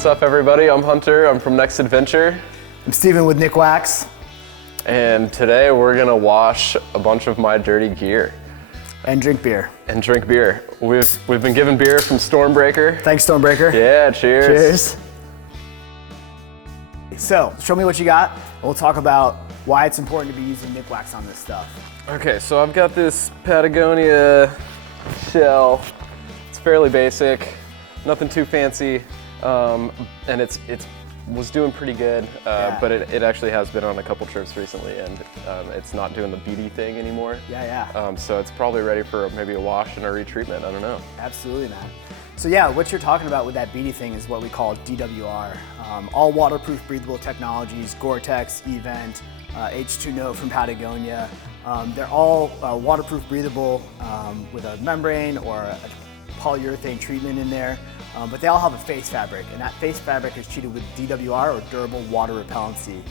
What's up, everybody? I'm Hunter. I'm from Next Adventure. I'm Steven with Nikwax. And today we're gonna wash a bunch of my dirty gear. And drink beer. And drink beer. We've been given beer from Stormbreaker. Thanks, Stormbreaker. Yeah, cheers. Cheers. So, show me what you got. We'll talk about why it's important to be using Nikwax on this stuff. Okay, so I've got this Patagonia shell. It's fairly basic, nothing too fancy, and it was doing pretty good, but it actually has been on a couple trips recently, and it's not doing the beady thing anymore. Yeah. So it's probably ready for maybe a wash and a retreatment. I don't know. Absolutely, man. So yeah, what you're talking about with that beady thing is what we call DWR. All waterproof breathable technologies, Gore-Tex, Event, H2No from Patagonia. They're all waterproof breathable with a membrane or a polyurethane treatment in there, but they all have a face fabric, and that face fabric is treated with DWR, or durable water repellency.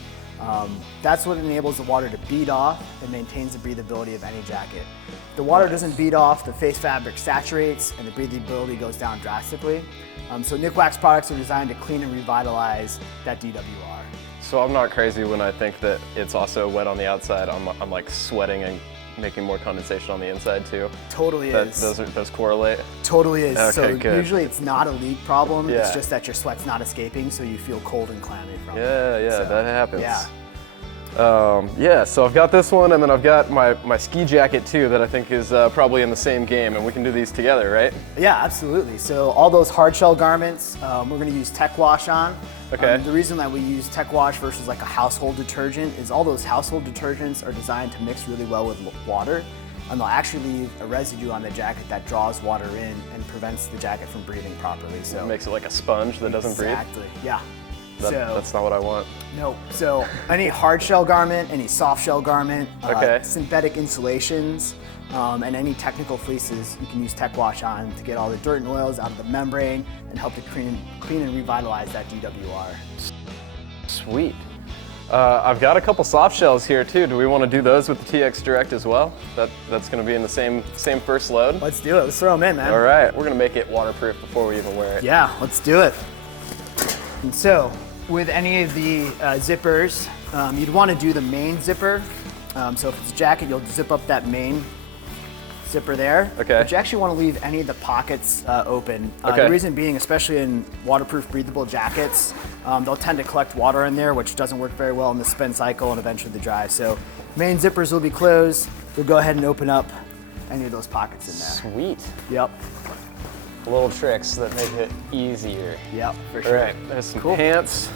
That's what enables the water to bead off and maintains the breathability of any jacket. If the water doesn't bead off, the face fabric saturates and the breathability goes down drastically. So Nikwax products are designed to clean and revitalize that DWR. So I'm not crazy when I think that it's also wet on the outside. I'm like sweating and making more condensation on the inside too. Totally is. Those correlate? Totally is. Okay, so good. Usually it's not a leak problem, Yeah. It's just that your sweat's not escaping, so you feel cold and clammy from it. Yeah, So, that happens. Yeah. So I've got this one, and then I've got my ski jacket too that I think is probably in the same game, and we can do these together, right? Yeah, absolutely. So all those hard shell garments, we're going to use Tech Wash on. Okay. The reason that we use Tech Wash versus like a household detergent is all those household detergents are designed to mix really well with water, and they'll actually leave a residue on the jacket that draws water in and prevents the jacket from breathing properly. So It makes it like a sponge that doesn't breathe. Exactly. Yeah. That's not what I want. No. So any hard shell garment, any soft shell garment, synthetic insulations, and any technical fleeces, you can use Tech Wash on to get all the dirt and oils out of the membrane and help to clean and revitalize that DWR. Sweet. I've got a couple soft shells here too. Do we want to do those with the TX Direct as well? That's going to be in the same first load. Let's do it. Let's throw them in, man. All right. We're going to make it waterproof before we even wear it. Yeah, let's do it. And so, with any of the zippers, you'd want to do the main zipper. So if it's a jacket, you'll zip up that main zipper there. Okay. But you actually want to leave any of the pockets open. Okay. The reason being, especially in waterproof breathable jackets, they'll tend to collect water in there, which doesn't work very well in the spin cycle and eventually the dry. So main zippers will be closed. You'll go ahead and open up any of those pockets in there. Sweet. Yep. Little tricks that make it easier. Yep, for sure. All right, there's some pants.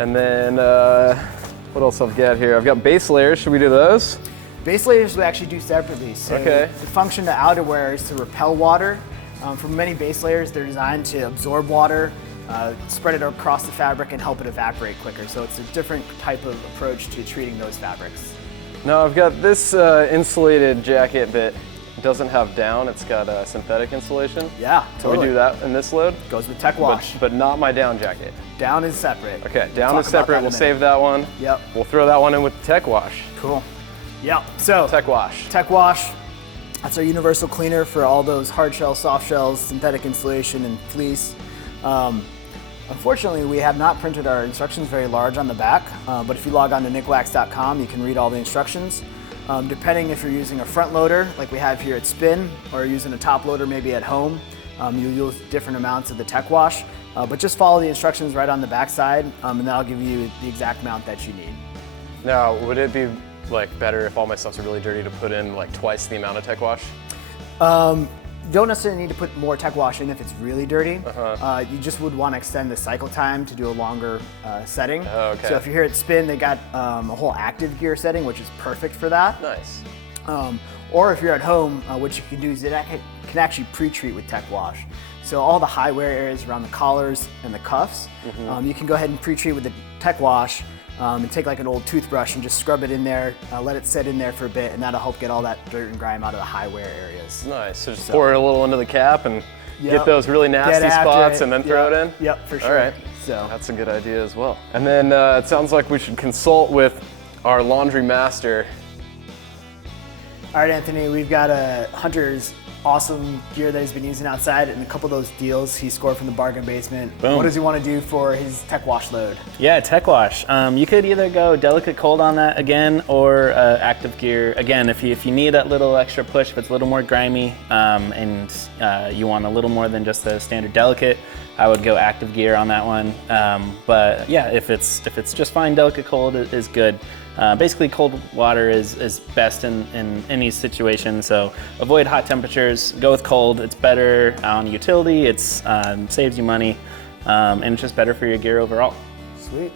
And then, what else I've got here? I've got base layers. Should we do those? Base layers we actually do separately. So Okay. the function of outerwear is to repel water. For many base layers, they're designed to absorb water, spread it across the fabric, and help it evaporate quicker. So it's a different type of approach to treating those fabrics. Now I've got this insulated jacket that doesn't have down. It's got synthetic insulation. Yeah, totally. So we do that in this load? Goes with Tech Wash. But not my down jacket. Down is separate. Okay, We'll down talk is about separate. that in We'll a save minute. that one. Yep. We'll throw that one in with Tech Wash. Cool. Yep. So Tech Wash. Tech Wash. That's our universal cleaner for all those hard shells, soft shells, synthetic insulation, and fleece. Unfortunately, we have not printed our instructions very large on the back, but if you log on to nikwax.com, you can read all the instructions. Depending if you're using a front loader, like we have here at Spin, or using a top loader maybe at home, you'll use different amounts of the Tech Wash, but just follow the instructions right on the back side, and that'll give you the exact amount that you need. Now, would it be like better if all my stuff's really dirty to put in like twice the amount of Tech Wash? You don't necessarily need to put more Tech Wash in if it's really dirty. You just would want to extend the cycle time to do a longer setting. Oh, okay. So if you're here at Spin, they got a whole active gear setting, which is perfect for that. Nice. Or if you're at home, what you can do is it can actually pre-treat with Tech Wash. So all the high wear areas around the collars and the cuffs, you can go ahead and pre-treat with the Tech Wash and take like an old toothbrush and just scrub it in there, let it sit in there for a bit, and that'll help get all that dirt and grime out of the high wear areas. Nice. So just pour it a little into the cap and Yep. get those really nasty spots and then throw it in? Yep, for sure. All right. So That's a good idea as well. And then it sounds like we should consult with our laundry master. All right, Anthony, we've got Hunter's awesome gear that he's been using outside, and a couple of those deals he scored from the bargain basement. Boom. What does he want to do for his tech wash load? Yeah, tech wash. You could either go delicate cold on that again, or active gear. Again, if you need that little extra push, if it's a little more grimy, and you want a little more than just a standard delicate, I would go active gear on that one. But yeah, if it's just fine, delicate cold is good. Basically, cold water is best in any situation. So avoid hot temperatures. Go with cold. It's better on utility. It's saves you money, and it's just better for your gear overall. Sweet.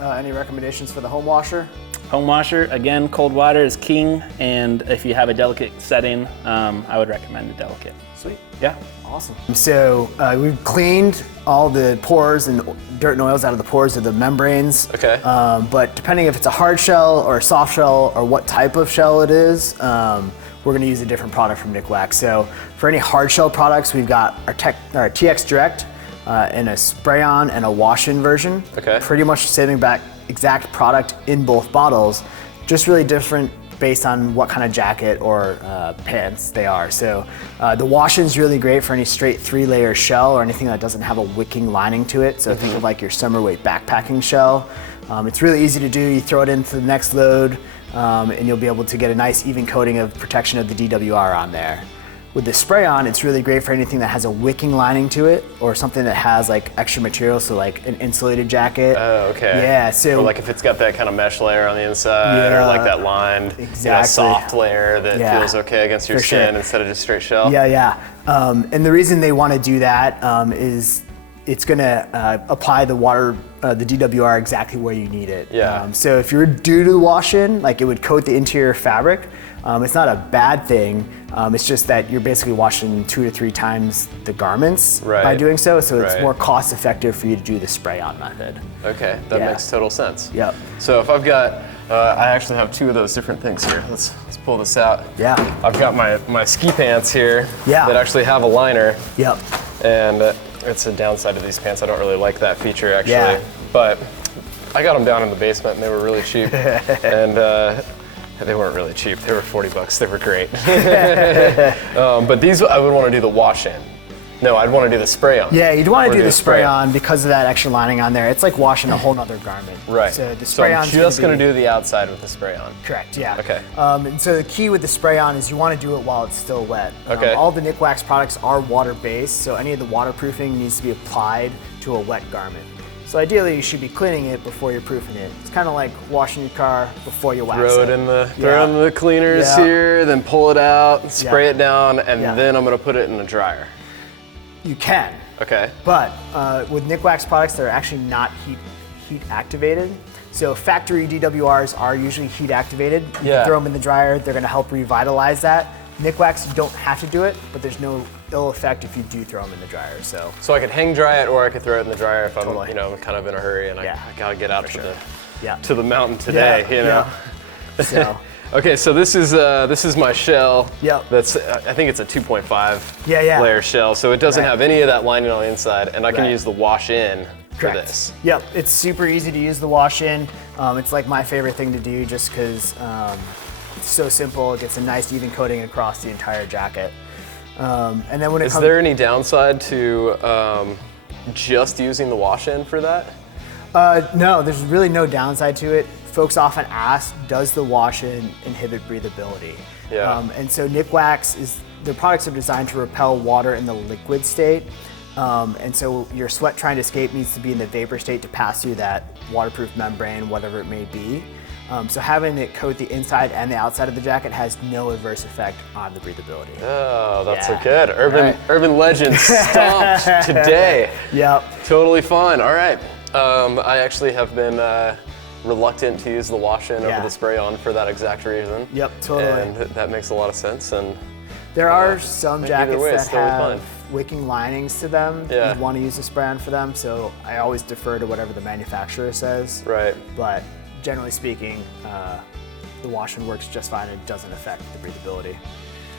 Any recommendations for the home washer? Home washer, again, cold water is king, and if you have a delicate setting, I would recommend a delicate. Sweet. Yeah. Awesome. So we've cleaned all the pores and dirt and oils out of the pores of the membranes. Okay. But depending if it's a hard shell or a soft shell or what type of shell it is, we're going to use a different product from Nikwax. So for any hard shell products, we've got our TX Direct in a spray-on and a wash-in version. Okay. Pretty much saving back exact product in both bottles, just really different based on what kind of jacket or pants they are. So the wash-in is really great for any straight 3-layer shell or anything that doesn't have a wicking lining to it. So think of like your summer weight backpacking shell. It's really easy to do. You throw it into the next load, and you'll be able to get a nice even coating of protection of the DWR on there. With the spray-on, it's really great for anything that has a wicking lining to it, or something that has like extra material, so like an insulated jacket. Oh, okay. Yeah, so or like if it's got that kind of mesh layer on the inside, Yeah, or like that lined, exactly. soft layer that feels okay against your For sure. skin instead of just straight shell. Yeah. And the reason they want to do that is it's going to apply the water, the DWR exactly where you need it. Yeah. So if you're due to wash-in, like it would coat the interior fabric. It's not a bad thing. It's just that you're basically washing 2 to 3 times the garments by doing so. So it's more cost effective for you to do the spray-on method. Okay, that makes total sense. Yep. So if I've got, I actually have 2 of those different things here. Let's pull this out. Yeah. I've got my ski pants here that actually have a liner. Yep. And it's a downside to these pants. I don't really like that feature actually. Yeah. But I got them down in the basement and they were really cheap. And they weren't really cheap. They were $40. They were great. But these, I would want to do the wash-in. No, I'd want to do the spray-on. Yeah, you'd want to do the spray-on because of that extra lining on there. It's like washing a whole nother garment. Right. So the spray-on. So I'm just going to do the outside with the spray-on. Correct. Yeah. Okay. And so the key with the spray-on is you want to do it while it's still wet. Okay. All the Nikwax products are water-based, so any of the waterproofing needs to be applied to a wet garment. So ideally, you should be cleaning it before you're proofing it. It's kind of like washing your car before you wax Throw it. in the cleaners here, then pull it out, spray it down, and then I'm going to put it in the dryer. You can. Okay. But with Nikwax products, they're actually not heat activated. So factory DWRs are usually heat activated. You can throw them in the dryer. They're going to help revitalize that. Nikwax, you don't have to do it, but there's no ill effect if you do throw them in the dryer. So I could hang dry it, or I could throw it in the dryer if I'm, kind of in a hurry and I gotta get out to the mountain today. So. Okay, so this is my shell. Yep. That's I think it's a 2.5 layer shell, so it doesn't have any of that lining on the inside, and I can use the wash-in for this. Yep, it's super easy to use the wash-in. It's like my favorite thing to do just because it's so simple. It gets a nice even coating across the entire jacket. And then when it comes, is there any downside to just using the wash-in for that? No, there's really no downside to it. Folks often ask, does the wash-in inhibit breathability? Yeah. And so Nikwax their products are designed to repel water in the liquid state. And so your sweat trying to escape needs to be in the vapor state to pass through that waterproof membrane, whatever it may be. So having it coat the inside and the outside of the jacket has no adverse effect on the breathability. Oh, that's so good. Urban legend stomped today. Yep. Totally fine. All right. I actually have been reluctant to use the wash-in over the spray-on for that exact reason. Yep, totally. And that makes a lot of sense. And there are some jackets that have fine. wicking linings to them. Yeah. You'd want to use a spray-on for them, so I always defer to whatever the manufacturer says. Right. But generally speaking, the wash-in works just fine. It doesn't affect the breathability.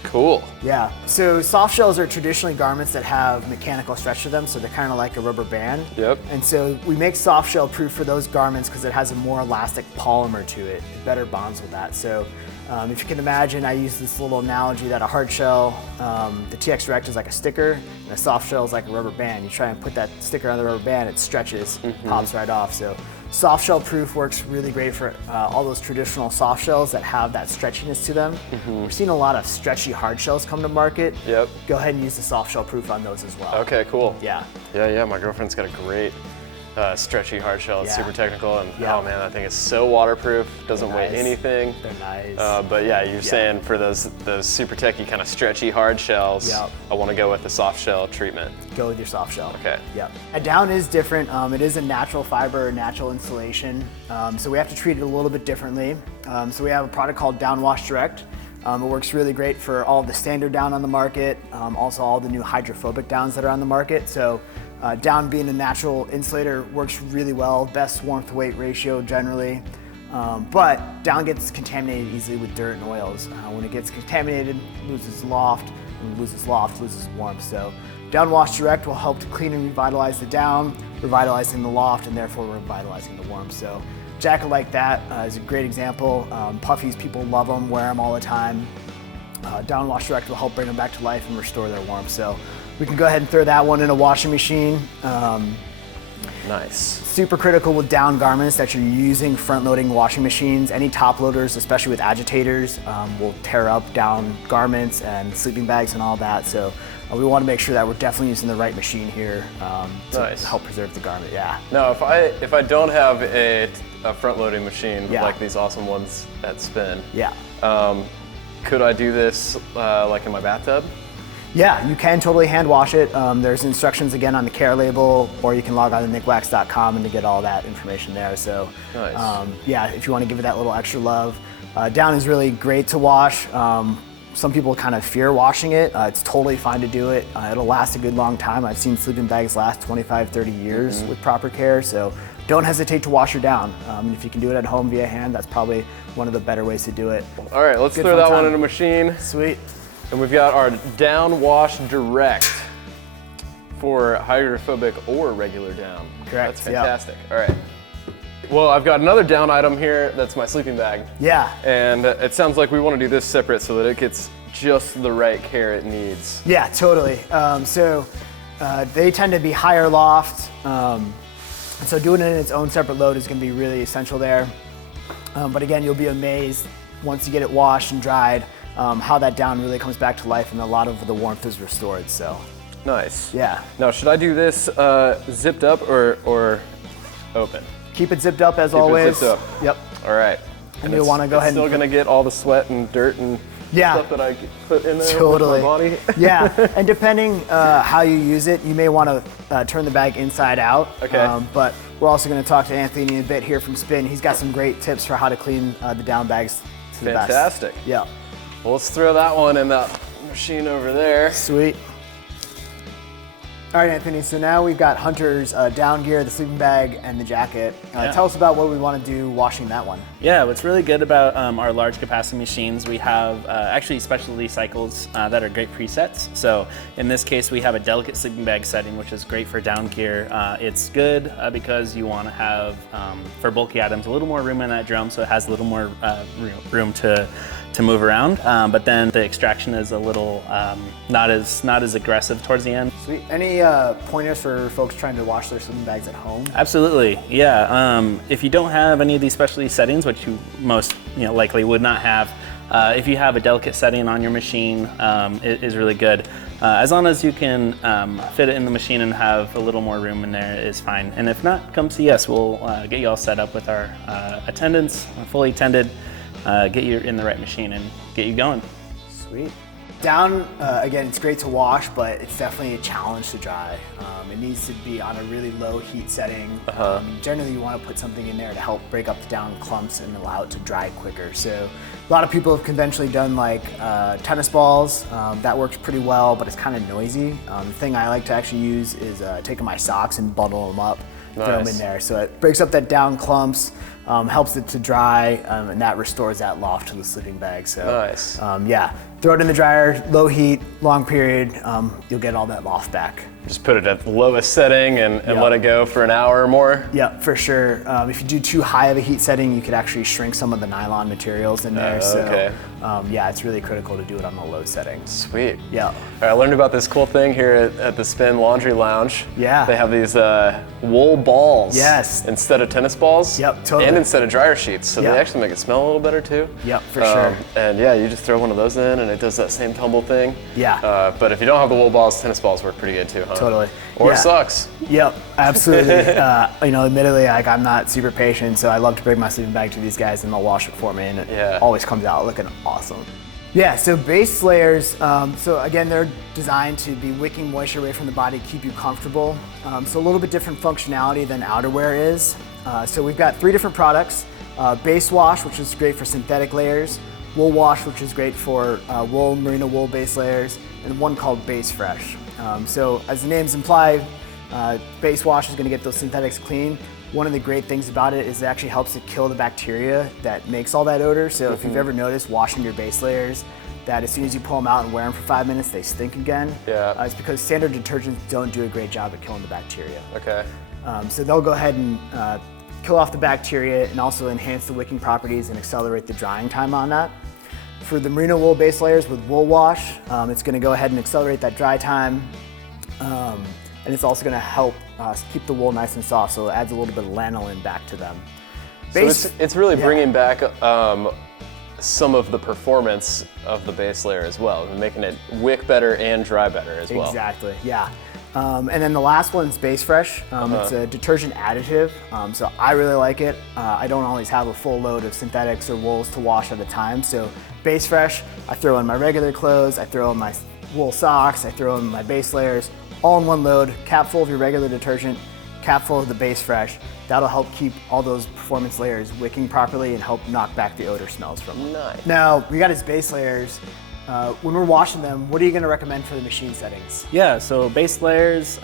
Cool. Yeah. So soft shells are traditionally garments that have mechanical stretch to them, so they're kind of like a rubber band. Yep. And so we make soft shell proof for those garments because it has a more elastic polymer to it. It better bonds with that. So If you can imagine, I use this little analogy that a hard shell, the TX Direct is like a sticker, and a soft shell is like a rubber band. You try and put that sticker on the rubber band, it stretches, pops right off. So soft shell proof works really great for all those traditional soft shells that have that stretchiness to them. We're seeing a lot of stretchy hard shells come to market. Yep. Go ahead and use the soft shell proof on those as well. Okay, cool. Yeah. Yeah, my girlfriend's got a great stretchy hard shell. It's Yeah. super technical, and Yeah. oh man, that thing is so waterproof. Doesn't They're weigh nice. anything. They're nice. But yeah, you're saying for those super techy kind of stretchy hard shells, Yep. I want to go with the soft shell treatment. Go with your soft shell. Okay. Yep. A down is different. It is a natural fiber, natural insulation. So we have to treat it a little bit differently. So we have a product called Down Wash Direct. It works really great for all of the standard down on the market, also all the new hydrophobic downs that are on the market. So down being a natural insulator works really well, best warmth weight ratio generally. But down gets contaminated easily with dirt and oils. When it gets contaminated, it loses loft, and loses loft, loses warmth. So Down Wash Direct will help to clean and revitalize the down, revitalizing the loft, and therefore revitalizing the warmth. So jacket like that is a great example. Puffies, people love them, wear them all the time. Down Wash Direct will help bring them back to life and restore their warmth. So we can go ahead and throw that one in a washing machine. Nice. Super critical with down garments that you're using front-loading washing machines. Any top loaders, especially with agitators, will tear up down garments and sleeping bags and all that. So we want to make sure that we're definitely using the right machine here to Nice. help preserve the garment. Yeah. Now, if I don't have a front-loading machine Yeah. like these awesome ones that spin, Yeah. could I do this like in my bathtub? Yeah, you can totally hand wash it. There's instructions again on the care label, or you can log on to nikwax.com and to get all that information there. So, Nice. yeah, if you want to give it that little extra love. Down is really great to wash. Some people kind of fear washing it. It's totally fine to do it. It'll last a good long time. I've seen sleeping bags last 25, 30 years with proper care. So don't hesitate to wash your down. If you can do it at home via hand, that's probably one of the better ways to do it. All right, let's Good throw fun that one time. in a machine. Sweet. And we've got our Down Wash Direct for hydrophobic or regular down. Correct, That's yeah. fantastic. All right. Well, I've got another down item here. That's my sleeping bag. Yeah. And it sounds like we want to do this separate so that it gets just the right care it needs. Yeah, totally. They tend to be higher loft, and so doing it in its own separate load is going to be really essential there. But again, you'll be amazed once you get it washed and dried how that down really comes back to life and a lot of the warmth is restored. So Nice. yeah, Now, should I do this zipped up or open? keep it zipped up as Keep it always. zipped up. Yep. All right. And you'll want to go ahead Still and gonna get all the sweat and dirt and Yeah. stuff that I put in there Totally. with my body. Yeah, and depending how you use it, you may want to turn the bag inside out. Okay. But we're also going to talk to Anthony in a bit here from Spin. He's got some great tips for how to clean the down bags to the best. Fantastic. Yeah. Well, let's throw that one in that machine over there. Sweet. All right, Anthony, so now we've got Hunter's down gear, the sleeping bag, and the jacket. Yeah. Tell us about what we want to do washing that one. Yeah, what's really good about our large capacity machines, we have actually specialty cycles that are great presets. So in this case, we have a delicate sleeping bag setting, which is great for down gear. It's good because you want to have, for bulky items, a little more room in that drum, so it has a little more room to move around. But then the extraction is a little not as aggressive towards the end. Sweet. Any pointers for folks trying to wash their sleeping bags at home? Absolutely, yeah. If you don't have any of these specialty settings, which you most likely would not have, if you have a delicate setting on your machine, it is really good. As long as you can fit it in the machine and have a little more room in there is fine. And if not, come see us. We'll get you all set up with our attendants, fully tended, get you in the right machine and get you going. Sweet. Down, again, it's great to wash, but it's definitely a challenge to dry. It needs to be on a really low heat setting. Generally, you want to put something in there to help break up the down clumps and allow it to dry quicker. So a lot of people have conventionally done like tennis balls. That works pretty well, but it's kind of noisy. The thing I like to actually use is taking my socks and bundle them up, throw them in Nice. there. So it breaks up that down clumps, helps it to dry, and that restores that loft to the sleeping bag. So Nice. yeah, throw it in the dryer, low heat, long period, you'll get all that loft back. Just put it at the lowest setting and let it go for an hour or more. Yeah, for sure. If you do too high of a heat setting, you could actually shrink some of the nylon materials in there. Okay. So yeah, it's really critical to do it on the low settings. Sweet. Yeah. All right, I learned about this cool thing here at the Spin Laundry Lounge. Yeah. They have these wool balls. Yes. Instead of tennis balls. Yep, totally. And instead of dryer sheets. So Yeah. they actually make it smell a little better too. Yep, for sure. And yeah, you just throw one of those in and it does that same tumble thing. Yeah. But if you don't have the wool balls, tennis balls work pretty good too, huh? Totally. Or Yeah. socks. Yep, absolutely. You know, admittedly, like I'm not super patient, so I love to bring my sleeping bag to these guys and they'll wash it for me, and it always comes out looking awesome. Yeah, so base layers, so again, they're designed to be wicking moisture away from the body, keep you comfortable. So a little bit different functionality than outerwear is. So we've got 3 different products. Base wash, which is great for synthetic layers. Wool wash, which is great for wool, merino wool base layers. And one called Base Fresh. So as the names imply, base wash is gonna get those synthetics clean. One of the great things about it is it actually helps to kill the bacteria that makes all that odor. So if you've ever noticed washing your base layers, that as soon as you pull them out and wear them for 5 minutes, they stink again. Yeah. It's because standard detergents don't do a great job at killing the bacteria. Okay. So they'll go ahead and kill off the bacteria and also enhance the wicking properties and accelerate the drying time on that. For the merino wool base layers with wool wash, it's gonna go ahead and accelerate that dry time. And it's also gonna help keep the wool nice and soft, so it adds a little bit of lanolin back to them. So it's really bringing back some of the performance of the base layer as well, making it wick better and dry better as well. Exactly, yeah. And then the last one is Base Fresh. It's a detergent additive, so I really like it. I don't always have a full load of synthetics or wools to wash at a time, so Base Fresh, I throw in my regular clothes, I throw in my wool socks, I throw in my base layers, all in one load, cap full of your regular detergent, cap full of the Base Fresh. That'll help keep all those performance layers wicking properly and help knock back the odor smells from them. Nice. Now, we got his base layers. When we're washing them, what are you gonna recommend for the machine settings? Yeah, so base layers,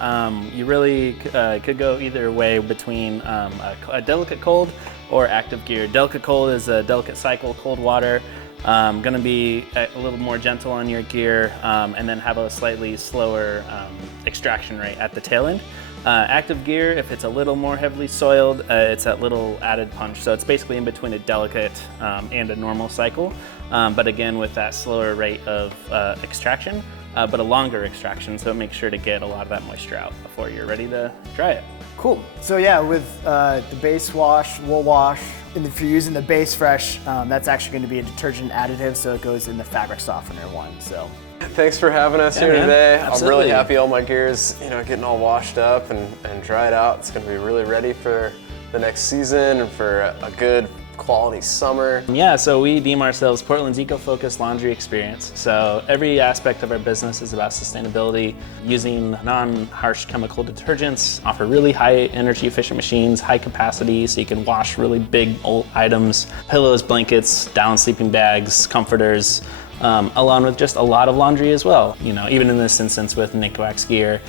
you really could go either way between a delicate cold or active gear. Delicate cold is a delicate cycle cold water. Gonna be a little more gentle on your gear and then have a slightly slower extraction rate at the tail end. Active gear, if it's a little more heavily soiled, it's that little added punch. So it's basically in between a delicate and a normal cycle, but again with that slower rate of extraction, but a longer extraction, so make sure to get a lot of that moisture out before you're ready to dry it. Cool. So yeah, with the base wash, wool wash, and if you're using the Base Fresh, that's actually going to be a detergent additive, so it goes in the fabric softener one. So Thanks for having us here man. today. Absolutely. I'm really happy all my gear's getting all washed up and dried out. It's gonna be really ready for the next season and for a good quality summer. Yeah, so we deem ourselves Portland's eco-focused laundry experience. So every aspect of our business is about sustainability, using non-harsh chemical detergents, offer really high energy efficient machines, high capacity, so you can wash really big old items, pillows, blankets, down sleeping bags, comforters, along with just a lot of laundry as well. Even in this instance with Nikwax gear,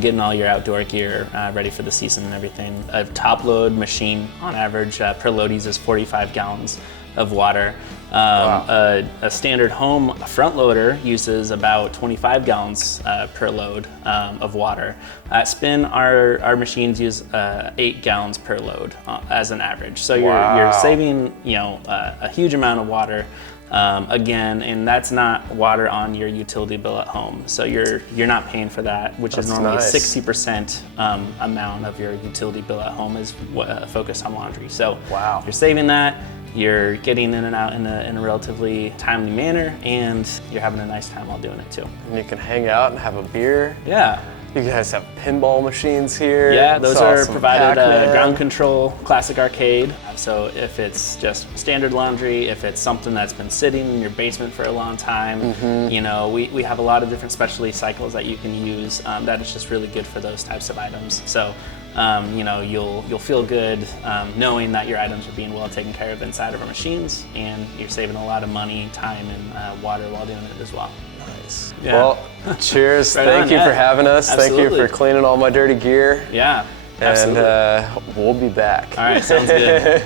getting all your outdoor gear ready for the season and everything. A top load machine on average per load uses 45 gallons of water. Wow. A standard home front loader uses about 25 gallons per load of water. At Spin, our machines use 8 gallons per load as an average. So you're saving a huge amount of water. Again, and that's not water on your utility bill at home. So you're not paying for that, which is normally nice. 60% amount of your utility bill at home is focused on laundry. So Wow. you're saving that, you're getting in and out in a relatively timely manner, and you're having a nice time while doing it too. And you can hang out and have a beer. Yeah. You guys have pinball machines here. Yeah, those Saw are some provided Pac-Man. ground control, classic arcade. So if it's just standard laundry, if it's something that's been sitting in your basement for a long time, we have a lot of different specialty cycles that you can use that is just really good for those types of items. So you'll feel good knowing that your items are being well taken care of inside of our machines, and you're saving a lot of money, time, and water while doing it as well. Nice. Yeah. Well, cheers. Right Thank on, you yeah. for having us. Thank Absolutely. you for cleaning all my dirty gear. Yeah, absolutely. And we'll be back. All right, sounds good.